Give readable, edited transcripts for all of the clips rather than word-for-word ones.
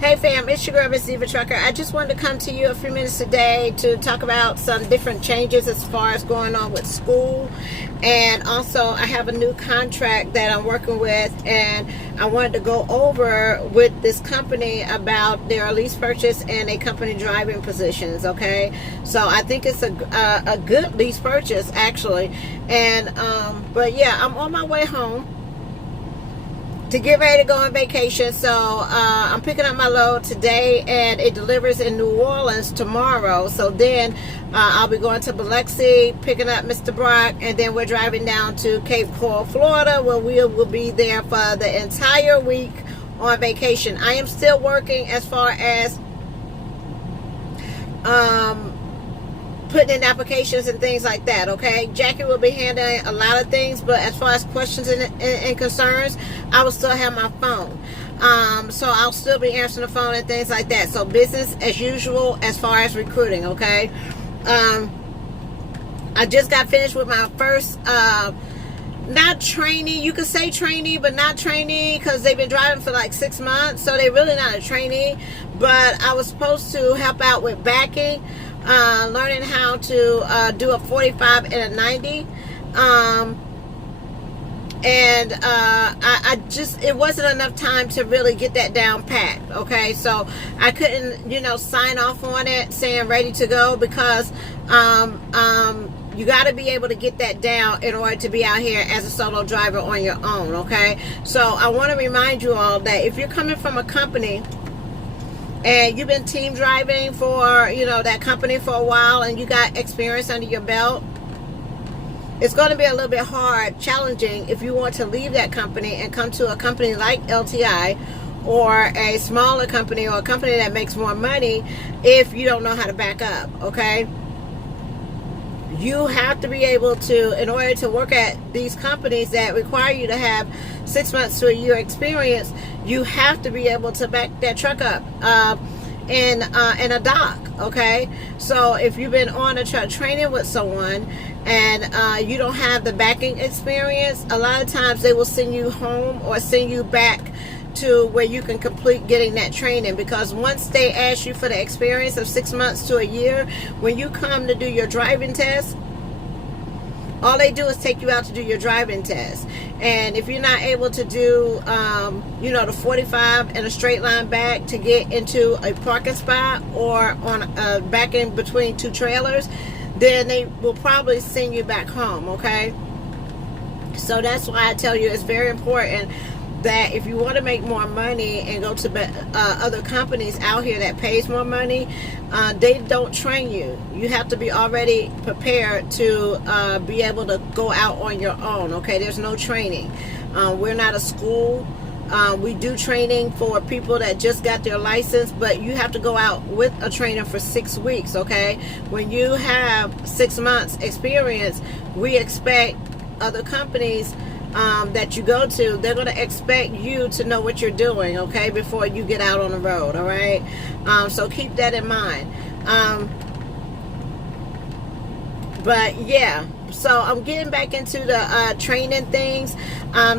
Hey fam, it's your girl Miss Diva Trucker. I just wanted to come to you a few minutes today to talk about some different changes as far as going on with school, and also I have a new contract that I'm working with, and I wanted to go over with this company about their lease purchase and a company driving positions. Okay, so I think it's a good lease purchase actually, and but yeah, I'm on my way home to get ready to go on vacation. So I'm picking up my load today, and it delivers in New Orleans tomorrow. So then I'll be going to Biloxi, picking up Mr. Brock, and then we're driving down to Cape Coral, Florida, where we will be there for the entire week on vacation. I am still working as far as putting in applications and things like that. Okay, Jackie will be handling a lot of things, but as far as questions and concerns, I will still have my phone. So I'll still be answering the phone and things like that. So business as usual as far as recruiting. Okay, I just got finished with my first not trainee, you could say trainee, but not trainee, because they've been driving for like 6 months, so they're really not a trainee. But I was supposed to help out with backing, learning how to do a 45 and a 90, and I just, it wasn't enough time to really get that down packed. Okay, so I couldn't, sign off on it saying ready to go, because you got to be able to get that down in order to be out here as a solo driver on your own. Okay, so I want to remind you all that if you're coming from a company and you've been team driving for that company for a while, and you got experience under your belt, it's going to be a little bit hard, challenging, if you want to leave that company and come to a company like LTI, or a smaller company, or a company that makes more money, if you don't know how to back up. Okay, you have to be able to, in order to work at these companies that require you to have 6 months to a year experience, you have to be able to back that truck up in a dock. Okay, so if you've been on a truck training with someone and you don't have the backing experience, a lot of times they will send you home or send you back to where you can complete getting that training, because once they ask you for the experience of 6 months to a year, when you come to do your driving test, all they do is take you out to do your driving test. And if you're not able to do the 45 and a straight line back to get into a parking spot, or on back in between two trailers, then they will probably send you back home. Okay, so that's why I tell you it's very important that if you want to make more money and go to other companies out here that pays more money, they don't train you. You have to be already prepared to be able to go out on your own. Okay, there's no training. We're not a school. We do training for people that just got their license, but you have to go out with a trainer for 6 weeks. Okay, when you have 6 months experience, we expect other companies that you go to, they're going to expect you to know what you're doing, okay, before you get out on the road. All right, so keep that in mind. But yeah, so I'm getting back into the training things.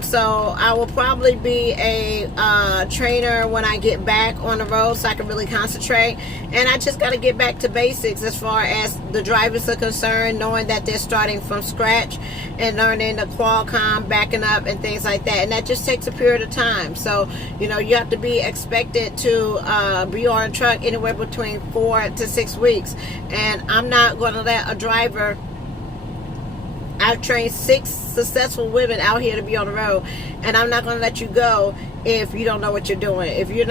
So I will probably be a trainer when I get back on the road, so I can really concentrate. And I just got to get back to basics as far as the drivers are concerned, knowing that they're starting from scratch and learning the Qualcomm, backing up and things like that. And that just takes a period of time. So, you have to be expected to be on a truck anywhere between 4 to 6 weeks. And I'm not going to let a driver, I've trained 6 successful women out here to be on the road, and I'm not going to let you go if you don't know what you're doing. If you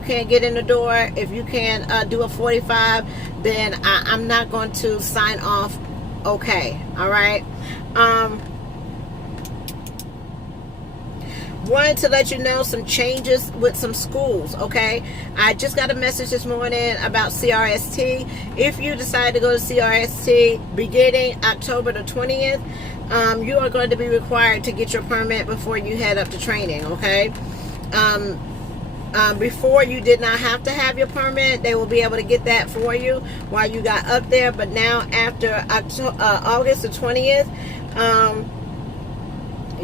can't get in the door, if you can't do a 45, then I'm not going to sign off. Okay, all right. Wanted to let you know some changes with some schools. Okay, I just got a message this morning about CRST. If you decide to go to CRST beginning October the 20th, you are going to be required to get your permit before you head up to training. Okay, before you did not have to have your permit. They will be able to get that for you while you got up there, but now after August the 20th,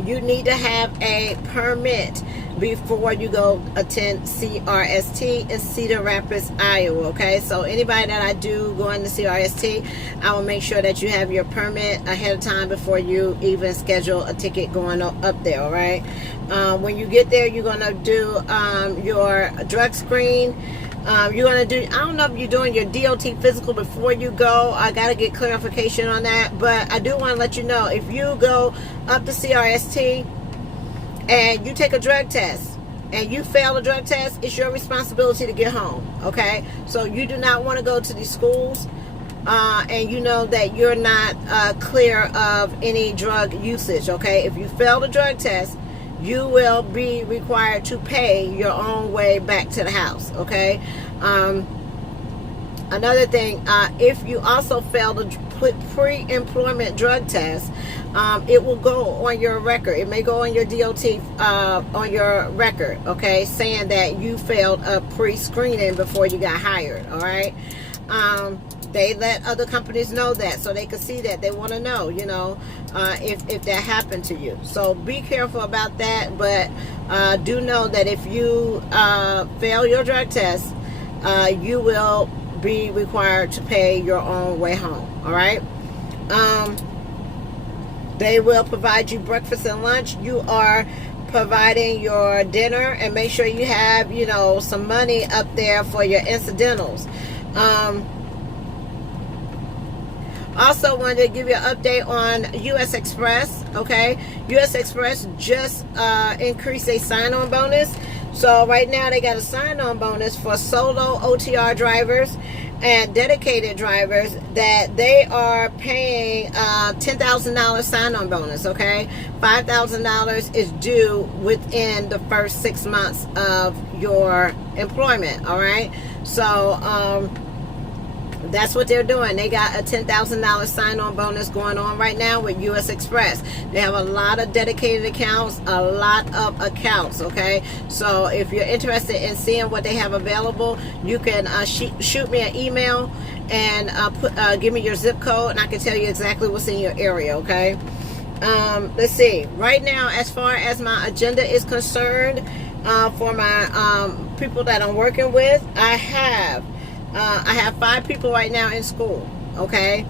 You need to have a permit before you go attend CRST in Cedar Rapids, Iowa. Okay, so anybody that I do going to CRST, I will make sure that you have your permit ahead of time before you even schedule a ticket going up there. All right, when you get there, you're going to do your drug screen. You're going to do, I don't know if you're doing your DOT physical before you go. I got to get clarification on that. But I do want to let you know, if you go up to CRST and you take a drug test and you fail the drug test, it's your responsibility to get home. Okay? So you do not want to go to these schools and you know that you're not clear of any drug usage. Okay? If you fail the drug test, you will be required to pay your own way back to the house. Okay. Another thing, if you also fail the pre-employment drug test, it will go on your record. It may go on your DOT on your record. Okay, saying that you failed a pre-screening before you got hired. All right. They let other companies know that, so they can see that. They want to know, you know, if that happened to you. So be careful about that. But do know that if you fail your drug test, you will be required to pay your own way home. All right. They will provide you breakfast and lunch. You are providing your dinner, and make sure you have, you know, some money up there for your incidentals. Also wanted to give you an update on US Express. Okay, US Express just increased a sign-on bonus. So right now they got a sign-on bonus for solo OTR drivers and dedicated drivers that they are paying $10,000 sign-on bonus. Okay, $5,000 is due within the first 6 months of your employment. All right, so that's what they're doing. They got a $10,000 sign-on bonus going on right now with US Express. They have a lot of dedicated accounts, a lot of accounts. Okay, so if you're interested in seeing what they have available, you can shoot me an email and give me your zip code, and I can tell you exactly what's in your area. Okay, let's see. Right now, as far as my agenda is concerned, for my people that I'm working with, I have 5 people right now in school. Okay,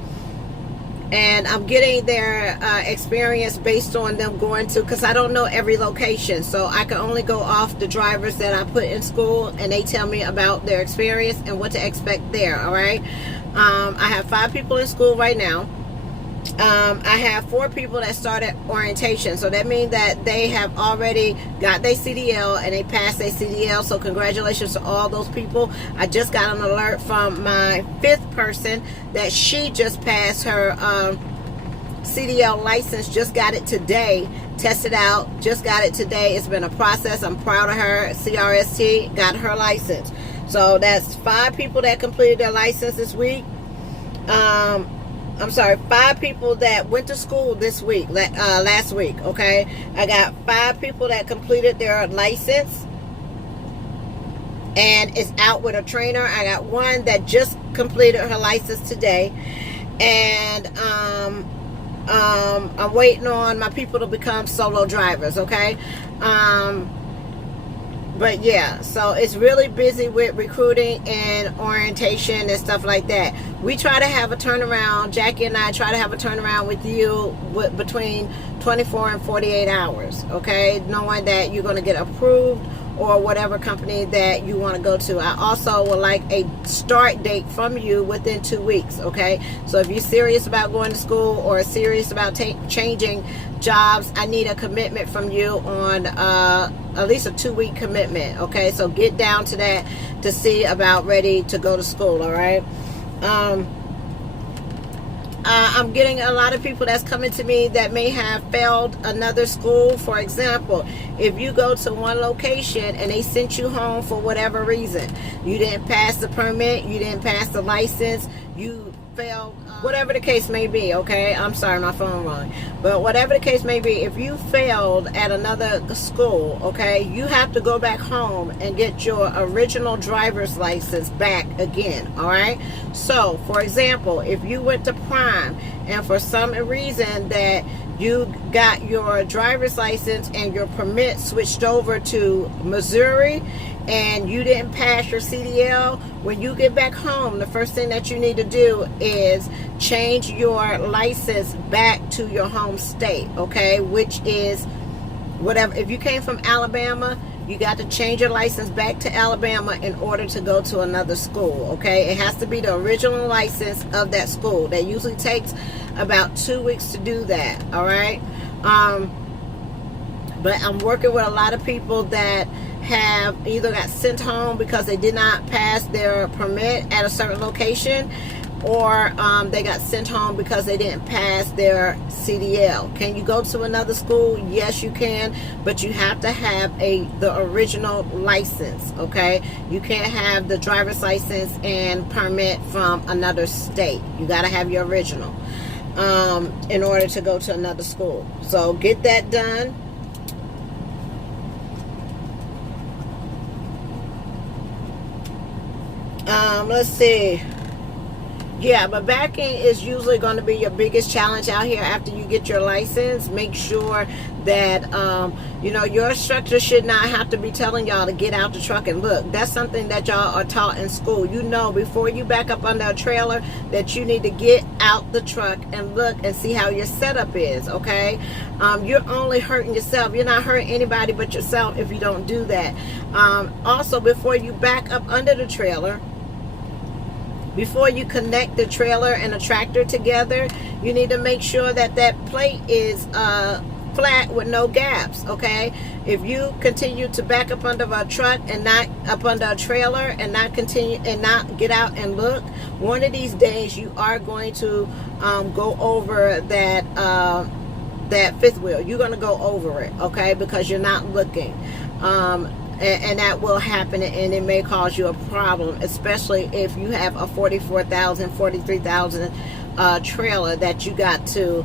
and I'm getting their experience based on them going to, because I don't know every location, so I can only go off the drivers that I put in school, and they tell me about their experience and what to expect there. All right, I have 5 people in school right now. I have 4 people that started orientation, so that means that they have already got their CDL and they passed their CDL. So congratulations to all those people. I just got an alert from my 5th person that she just passed her CDL license, just got it today, tested out, just got it today. It's been a process. I'm proud of her. CRST got her license. So that's 5 people that completed their license this week. I'm sorry, 5 people that went to school this week, last week. Okay, I got 5 people that completed their license and is out with a trainer. I got 1 that just completed her license today, and I'm waiting on my people to become solo drivers. Okay, but yeah, so it's really busy with recruiting and orientation and stuff like that. We try to have a turnaround. Jackie and I try to have a turnaround with you between 24 and 48 hours. Okay, knowing that you're going to get approved or whatever company that you want to go to. I also would like a start date from you within 2 weeks. Okay, so if you're serious about going to school or serious about changing jobs, I need a commitment from you on at least a 2-week commitment. Okay, so get down to that to see about ready to go to school. All right. I'm getting a lot of people that's coming to me that may have failed another school. For example, if you go to one location and they sent you home for whatever reason, you didn't pass the permit, you didn't pass the license, you failed, whatever the case may be. Okay, I'm sorry, my phone rang. But whatever the case may be, if you failed at another school, okay, you have to go back home and get your original driver's license back again. All right, so for example, if you went to Prime and for some reason that you got your driver's license and your permit switched over to Missouri, and you didn't pass your CDL, when you get back home, the first thing that you need to do is change your license back to your home state, okay? Which is whatever. If you came from Alabama, you got to change your license back to Alabama in order to go to another school, okay? It has to be the original license of that school. That usually takes about 2 weeks to do that, all right? But I'm working with a lot of people that have either got sent home because they did not pass their permit at a certain location, or they got sent home because they didn't pass their CDL. Can you go to another school? Yes, you can, but you have to have the original license, okay? You can't have the driver's license and permit from another state. You got to have your original in order to go to another school. So get that done. Let's see. Yeah, but backing is usually going to be your biggest challenge out here after you get your license. Make sure that, you know, your instructor should not have to be telling y'all to get out the truck and look. That's something that y'all are taught in school. You know, before you back up under a trailer, that you need to get out the truck and look and see how your setup is, okay? You're only hurting yourself. You're not hurting anybody but yourself if you don't do that. Also, before you back up under the trailer, before you connect the trailer and the tractor together, you need to make sure that that plate is flat with no gaps, okay? If you continue to back up under a truck and not up under a trailer and not continue and not get out and look, one of these days you are going to go over that fifth wheel. You're going to go over it, okay? Because you're not looking. And that will happen, and it may cause you a problem, especially if you have a 44,000, 43,000 trailer that you got to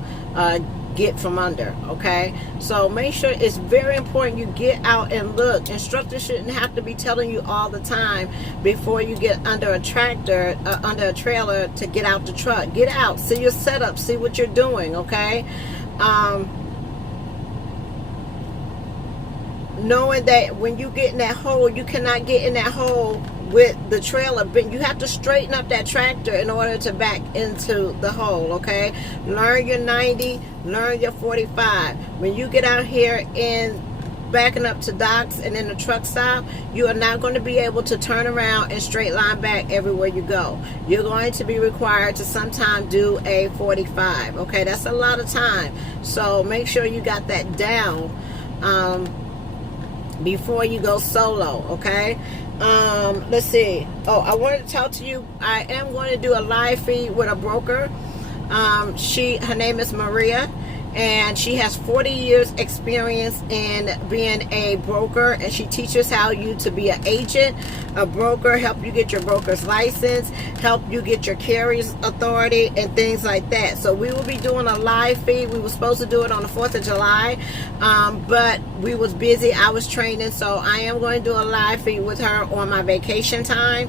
get from under, okay? So make sure, it's very important you get out and look. Instructors shouldn't have to be telling you all the time before you get under a tractor, under a trailer, to get out the truck. Get out, see your setup, see what you're doing, okay? Knowing that when you get in that hole, you cannot get in that hole with the trailer, but you have to straighten up that tractor in order to back into the hole, okay? Learn your 90, learn your 45. When you get out here and backing up to docks and in the truck stop, you are not going to be able to turn around and straight line back everywhere you go. You're going to be required to sometime do a 45, okay? That's a lot of time. So make sure you got that down before you go solo, okay? Let's see. Oh, I wanted to talk to you. I am going to do a live feed with a broker. Her name is Maria, and she has 40 years experience in being a broker, and she teaches how you to be an agent, a broker, help you get your broker's license, help you get your carrier's authority, and things like that. So we will be doing a live feed. We were supposed to do it on the 4th of July, but we was busy. I was training, so I am going to do a live feed with her on my vacation time.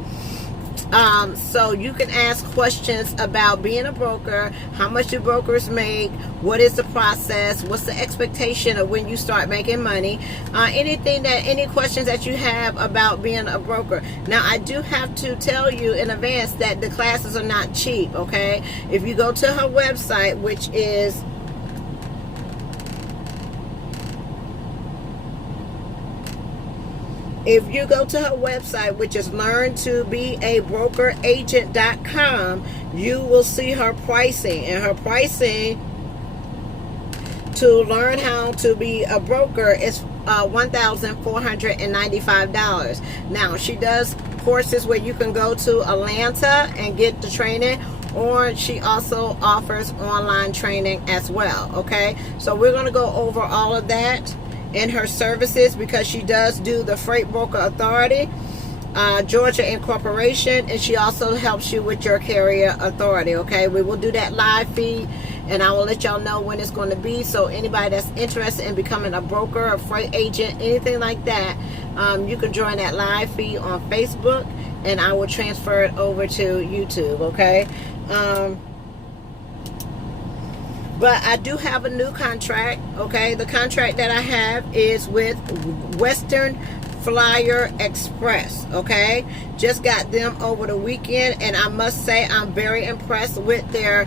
So you can ask questions about being a broker, how much do brokers make, what is the process, what's the expectation of when you start making money, any questions that you have about being a broker. Now, I do have to tell you in advance that the classes are not cheap, okay? If you go to her website, which is if you go to her website, which is learntobeabrokeraagent.com, you will see her pricing. And her pricing to learn how to be a broker is $1,495. Now, she does courses where you can go to Atlanta and get the training, or she also offers online training as well, okay? So we're going to go over all of that in her services, because she does do the Freight Broker Authority, Georgia Incorporation, and she also helps you with your carrier authority, okay? We will do that live feed, and I will let y'all know when it's going to be. So anybody that's interested in becoming a broker, a freight agent, anything like that, you can join that live feed on Facebook, and I will transfer it over to YouTube, okay? But I do have a new contract, okay? The contract that I have is with Western Flyer Express, okay? Just got them over the weekend, and I must say I'm very impressed with their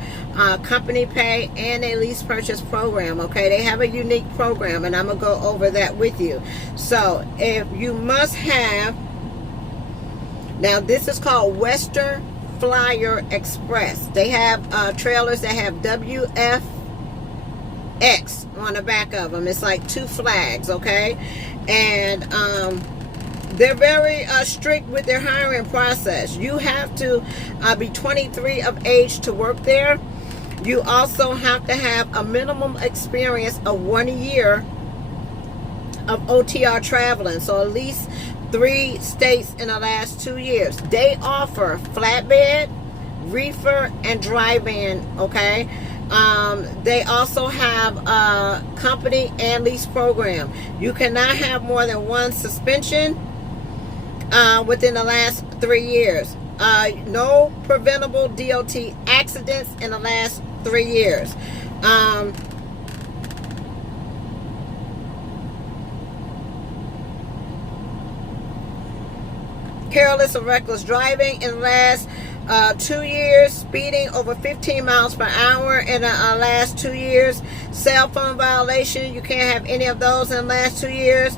company pay and a lease purchase program, okay? They have a unique program, and I'm going to go over that with you. So, if you must have, now this is called Western Flyer Express. They have trailers that have WFX on the back of them. It's like 2 flags, okay? And they're very strict with their hiring process. You have to be 23 of age to work there. You also have to have a minimum experience of 1 year of OTR traveling. So at least 3 states in the last 2 years. They offer flatbed, reefer, and dry van, okay? They also have a company and lease program. You cannot have more than 1 suspension within the last 3 years. No preventable DOT accidents in the last 3 years. Careless or reckless driving in the last 2 years. Speeding over 15 miles per hour in the last 2 years. Cell phone violation, you can't have any of those in the last 2 years.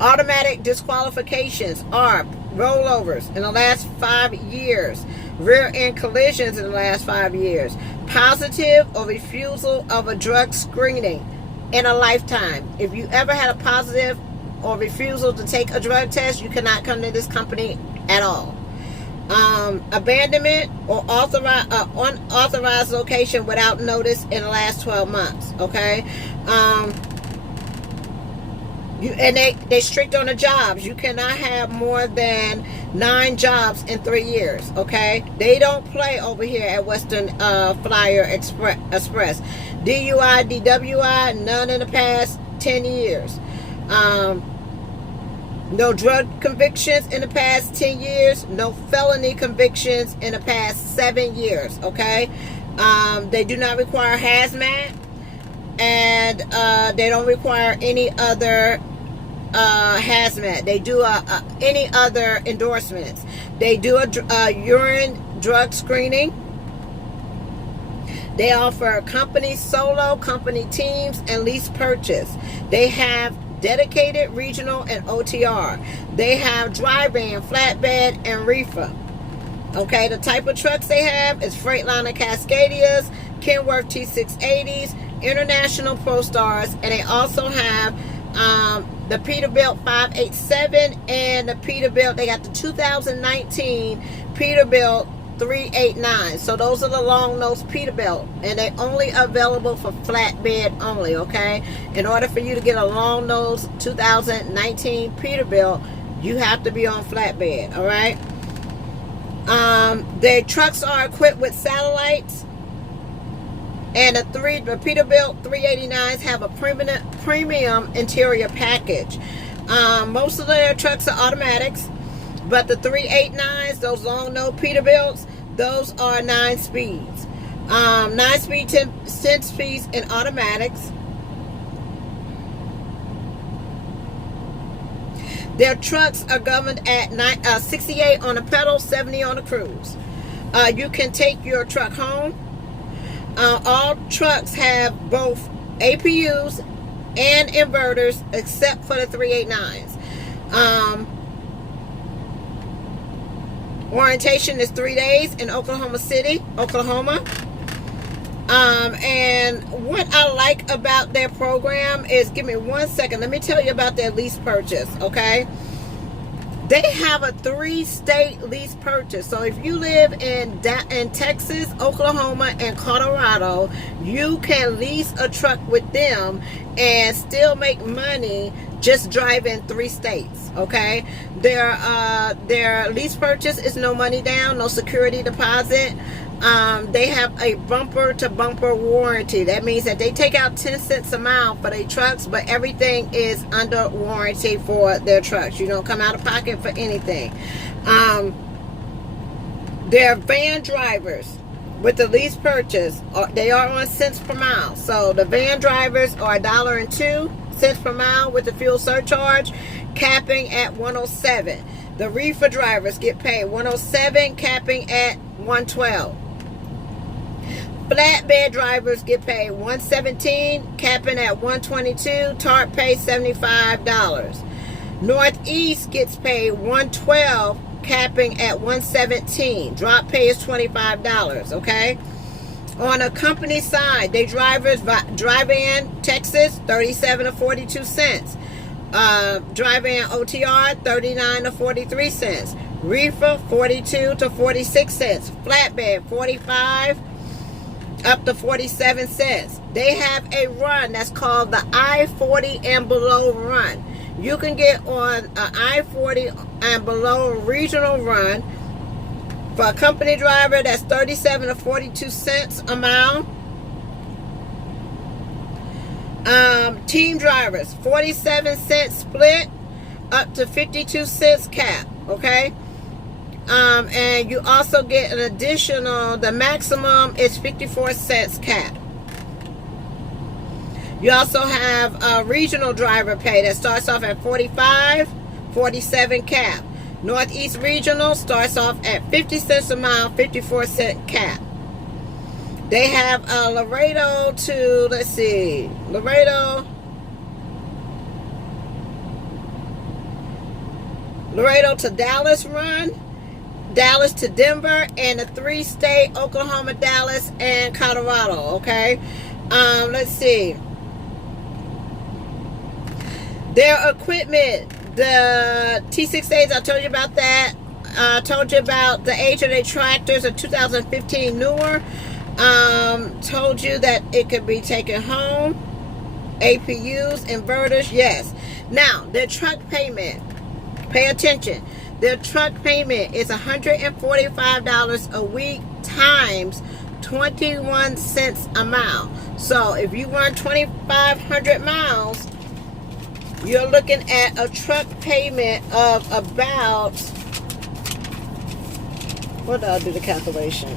Automatic disqualifications are rollovers in the last 5 years. Rear end collisions in the last 5 years. Positive or refusal of a drug screening in a lifetime. If you ever had a positive or refusal to take a drug test, you cannot come to this company at all. Abandonment or unauthorized location without notice in the last 12 months, okay? They strict on the jobs. You cannot have more than 9 jobs in 3 years, okay? They don't play over here at Western Flyer Express. DUI, DWI, none in the past 10 years. No drug convictions in the past 10 years. No felony convictions in the past 7 years, okay? They do not require hazmat. And they don't require any other hazmat. They do any other endorsements. They do a urine drug screening. They offer company solo, company teams, and lease purchase. They have dedicated regional and OTR. They have dry van, flatbed, and reefer. Okay, the type of trucks they have is Freightliner Cascadias, Kenworth T680s, International ProStars, and they also have the Peterbilt 587 and the Peterbilt. They got the 2019 Peterbilt 389. So those are the long nose Peterbilt, and they're only available for flatbed only, okay? In order for you to get a long nose 2019 Peterbilt, you have to be on flatbed, all right? Their trucks are equipped with satellites, and the Peterbilt 389s have a premium interior package. Most of their trucks are automatics, but the 389s, those long nose Peterbilts, those are 9 speeds. 9 speed, 10 speeds in automatics. Their trucks are governed at 68 on the pedal, 70 on the cruise. You can take your truck home. All trucks have both APUs and inverters except for the 389s. Orientation is 3 days in Oklahoma City, Oklahoma. And what I like about their program is, give me 1 second, let me tell you about their lease purchase, okay? They have a 3-state lease purchase. So if you live in Texas, Oklahoma, and Colorado, you can lease a truck with them and still make money just driving 3 states, okay? Their lease purchase is no money down, no security deposit. They have a bumper-to-bumper warranty. That means that they take out 10 cents a mile for their trucks, but everything is under warranty for their trucks. You don't come out of pocket for anything. They're van drivers with the lease purchase. They are on cents per mile. So the van drivers are $1.02 per mile with the fuel surcharge, capping at 107. The reefer drivers get paid 107, capping at 112. Flatbed drivers get paid 117, capping at 122. Tarp pays $75. Northeast gets paid 112, capping at 117. Drop pay is $25. Okay. On a company side, they drivers drive in Texas 37 to 42 cents. Drive in OTR 39 to 43 cents. Reefer 42 to 46 cents. Flatbed 45 up to 47 cents. They have a run that's called the I-40 and below run. You can get on an I-40 and below regional run for a company driver that's 37 to 42 cents a mile. Team drivers 47 cents split up to 52 cents cap. Okay. And you also get an additional, the maximum is 54 cents cap. You also have a regional driver pay that starts off at 45, 47 cap. Northeast Regional starts off at 50 cents a mile, 54 cent cap. They have Laredo to, let's see, Laredo to Dallas run. Dallas to Denver, and a 3-state, Oklahoma, Dallas, and Colorado. Okay. Let's see. Their equipment, the T6As, I told you about that. I told you about the age of their tractors, a 2015 newer. Told you that it could be taken home. APUs, inverters, yes. Now, their truck payment, pay attention. Their truck payment is $145 a week times 21 cents a mile. So if you run 2,500 miles, you're looking at a truck payment of about, what did I do the calculation?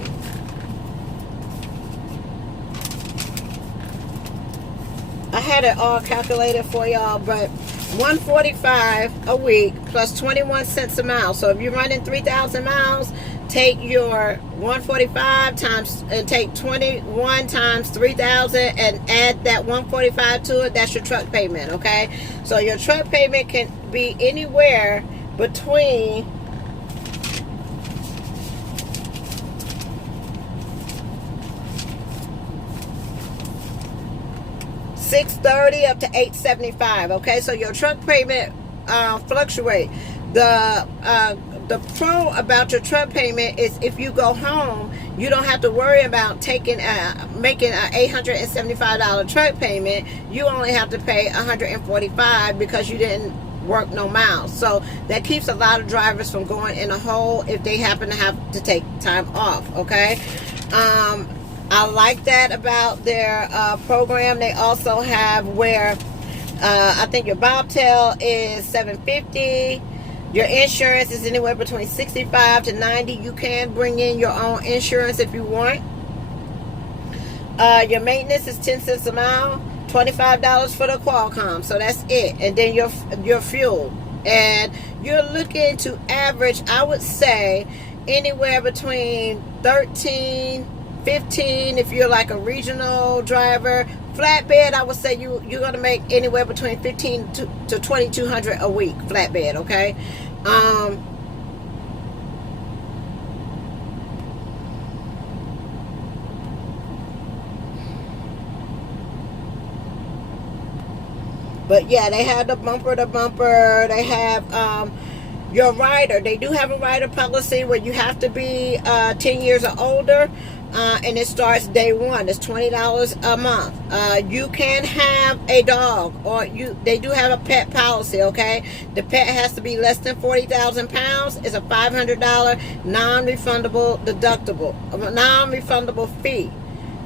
I had it all calculated for y'all, but $145 a week plus 21 cents a mile. So if you're running 3,000 miles, take your 145 times and take 21 times 3,000 and add that 145 to it. That's your truck payment. Okay, so your truck payment can be anywhere between $630 up to $875. Okay, so your truck payment fluctuate. The pro about your truck payment is if you go home, you don't have to worry about making an $875 truck payment. You only have to pay $145 because you didn't work no miles. So that keeps a lot of drivers from going in a hole if they happen to have to take time off. Okay. I like that about their program. They also have where I think your bobtail is $750. Your insurance is anywhere between $65 to $90. You can bring in your own insurance if you want. Your maintenance is 10 cents a mile, $25 for the Qualcomm. So that's it. And then your fuel. And you're looking to average, I would say, anywhere between 13, 15 if you're like a regional driver. Flatbed, I would say you're going to make anywhere between 15 to 2,200 a week flatbed. Okay. But yeah, they have the bumper to bumper. They have your rider. They do have a rider policy where you have to be 10 years or older. And it starts day one. It's $20 a month. You can have a dog, or they do have a pet policy. Okay, the pet has to be less than 40,000 pounds. It's a $500 non-refundable non-refundable fee.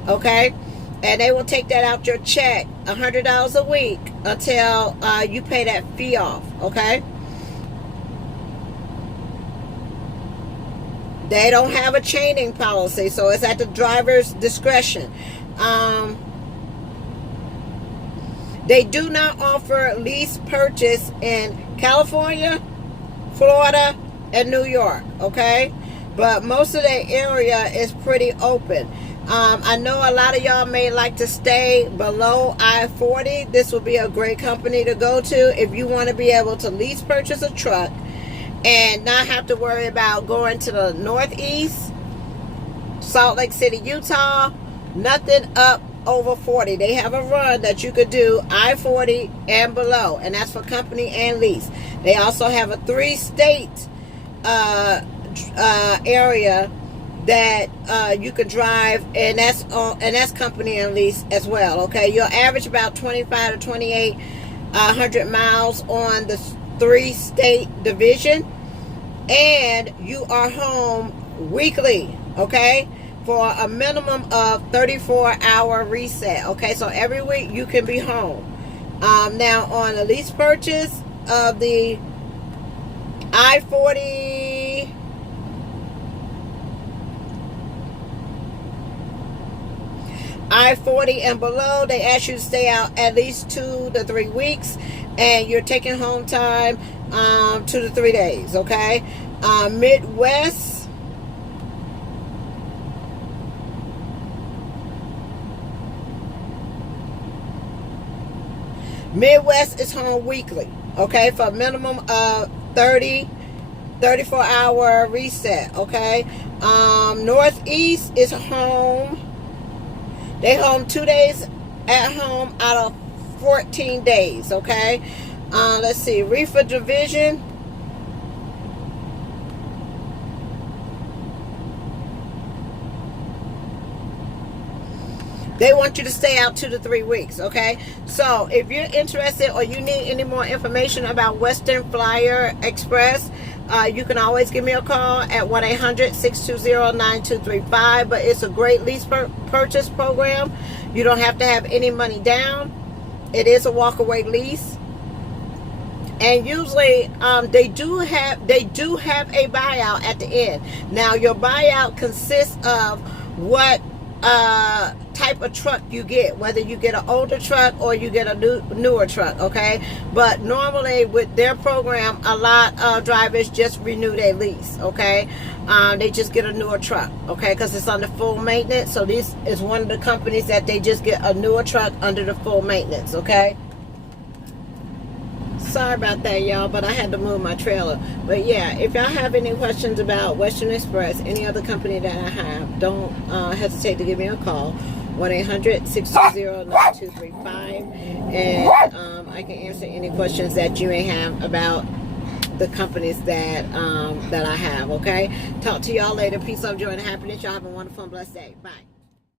Okay, and they will take that out your check, $100 a week until you pay that fee off. Okay. They don't have a chaining policy, so it's at the driver's discretion. They do not offer lease purchase in California, Florida, and New York, okay? But most of the area is pretty open. I know a lot of y'all may like to stay below I-40. This will be a great company to go to if you want to be able to lease purchase a truck and not have to worry about going to the Northeast, Salt Lake City, Utah, nothing up over 40. They have a run that you could do I-40 and below, and that's for company and lease. They also have a 3-state area that you could drive, and that's company and lease as well. Okay, you'll average about 25 to 2,800 miles on the 3-state division, and you are home weekly. Okay, for a minimum of 34-hour reset. Okay, so every week you can be home. Now on the lease purchase of the I-40 and below, they ask you to stay out at least 2 to 3 weeks, and you're taking home time 2 to 3 days. Okay, Midwest is home weekly, okay, for a minimum of 34-hour reset, okay. Northeast is home. They home 2 days at home out of 14 days, okay. Let's see, reefer division. They want you to stay out 2 to 3 weeks, okay? So if you're interested or you need any more information about Western Flyer Express, you can always give me a call at 1-800-620-9235. But it's a great lease purchase program. You don't have to have any money down. It is a walk-away lease. And usually they do have a buyout at the end. Now your buyout consists of what type of truck you get, whether you get an older truck or you get a newer truck, okay? But normally with their program, a lot of drivers just renew their lease, okay? They just get a newer truck, okay, because it's under full maintenance. So this is one of the companies that they just get a newer truck under the full maintenance, okay? Sorry about that, y'all, but I had to move my trailer. But yeah, if y'all have any questions about Western Express, any other company that I have, don't hesitate to give me a call. 1-800-620-9235, and I can answer any questions that you may have about the companies that I have, okay? Talk to y'all later. Peace, love, joy, and happiness. Y'all have a wonderful and blessed day. Bye.